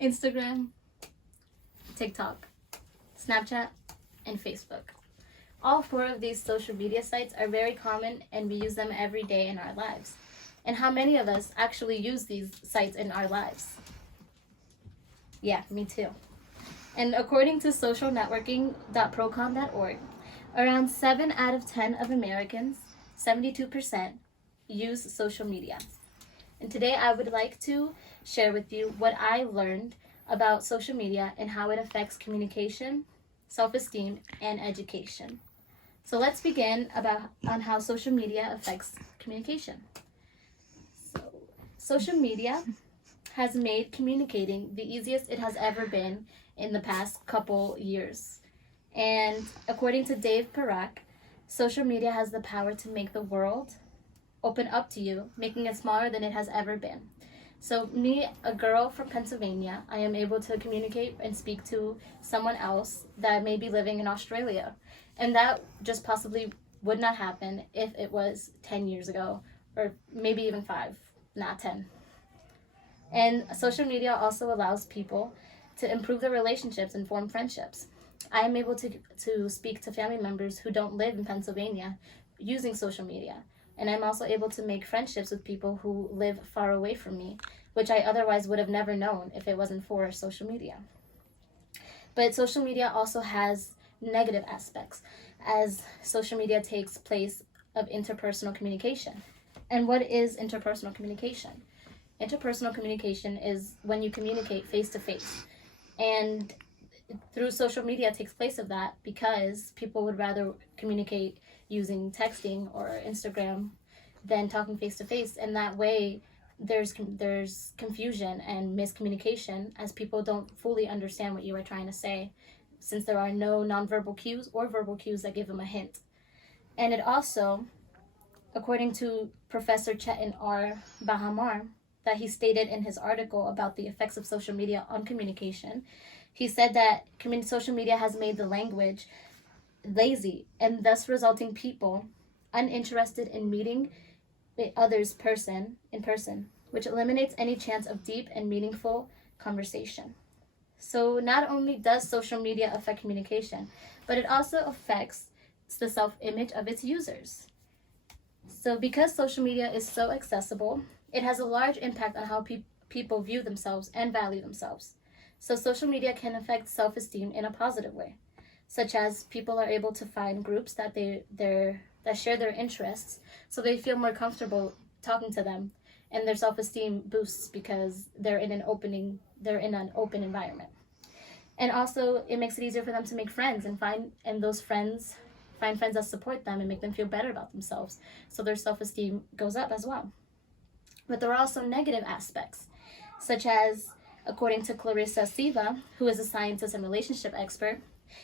Instagram, TikTok, Snapchat, and Facebook. All 4 of these social media sites are very common and we use them every day in our lives. And how many of us actually use these sites in our lives? Yeah, me too. And according to socialnetworking.procon.org, around 7 out of 10 of Americans, 72%, use social media. And today I would like to share with you what I learned about social media and how it affects communication, self-esteem, and education. So let's begin on how social media affects communication. So, social media has made communicating the easiest it has ever been in the past couple years. And according to Dave Parak, social media has the power to make the world open up to you, making it smaller than it has ever been. So me, a girl from Pennsylvania, I am able to communicate and speak to someone else that may be living in Australia. And that just possibly would not happen if it was 10 years ago, or maybe even 5, not 10. And social media also allows people to improve their relationships and form friendships. I am able to speak to family members who don't live in Pennsylvania using social media. And I'm also able to make friendships with people who live far away from me, which I otherwise would have never known if it wasn't for social media. But social media also has negative aspects, as social media takes place of interpersonal communication. And what is interpersonal communication? Interpersonal communication is when you communicate face to face. And through social media takes place of that because people would rather communicate using texting or Instagram than talking face to face. And that way there's confusion and miscommunication, as people don't fully understand what you are trying to say, since there are no nonverbal cues or verbal cues that give them a hint. And it also, according to Professor Chetan R. Bahamar, that he stated in his article about the effects of social media on communication, he said that social media has made the language lazy, and thus resulting people uninterested in meeting others in person, which eliminates any chance of deep and meaningful conversation. So not only does social media affect communication, but it also affects the self-image of its users. So because social media is so accessible, it has a large impact on how people view themselves and value themselves. So social media can affect self-esteem in a positive way, such as people are able to find groups that that share their interests, so they feel more comfortable talking to them, and their self-esteem boosts because they're in an open environment. And also it makes it easier for them to make friends and find friends that support them and make them feel better about themselves, so their self-esteem goes up as well. But there are also negative aspects, such as, according to Clarissa Siva, who is a scientist and relationship expert,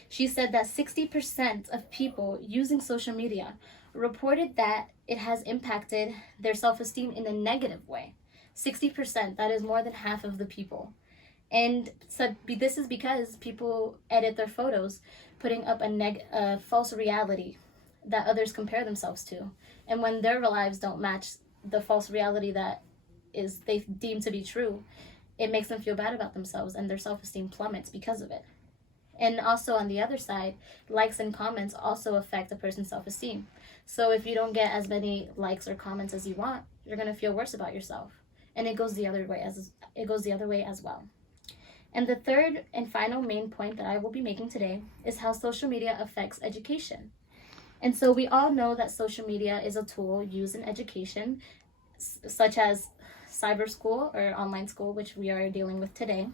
she said that 60% of people using social media reported that it has impacted their self-esteem in a negative way. 60%, that is more than half of the people. And so this is because people edit their photos, putting up a false reality that others compare themselves to. And when their lives don't match the false reality that they deem to be true, it makes them feel bad about themselves, and their self-esteem plummets because of it. And also on the other side, likes and comments also affect a person's self-esteem. So if you don't get as many likes or comments as you want, you're going to feel worse about yourself. And it goes the other way as well. And the third and final main point that I will be making today is how social media affects education. And so we all know that social media is a tool used in education, such as cyber school or online school, which we are dealing with today.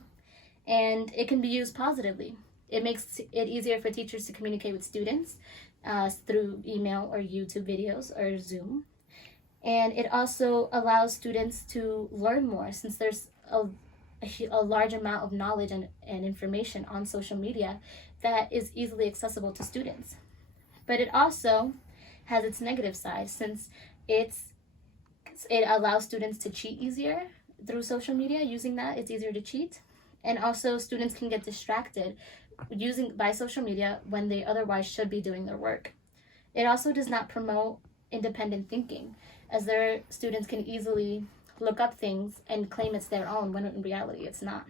And it can be used positively. It makes it easier for teachers to communicate with students through email or YouTube videos or Zoom. And it also allows students to learn more, since there's a large amount of knowledge and information on social media that is easily accessible to students. But it also has its negative side, since it allows students to cheat easier through social media. Using that, it's easier to cheat. And also students can get distracted by social media when they otherwise should be doing their work. It also does not promote independent thinking, as their students can easily look up things and claim it's their own when in reality it's not.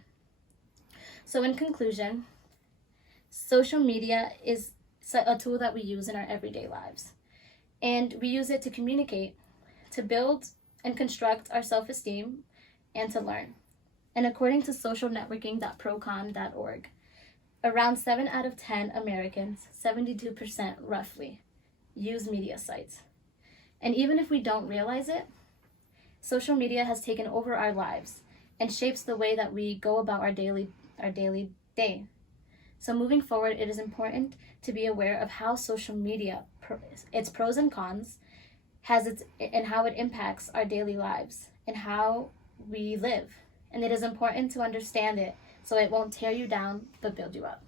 So in conclusion, social media is a tool that we use in our everyday lives. And we use it to communicate, to build and construct our self-esteem, and to learn. And according to socialnetworking.procon.org, around 7 out of 10 Americans, 72% roughly, use media sites. And even if we don't realize it, social media has taken over our lives and shapes the way that we go about our daily day. So moving forward, it is important to be aware of how social media, its pros and cons, and how it impacts our daily lives and how we live. And it is important to understand it so it won't tear you down but build you up.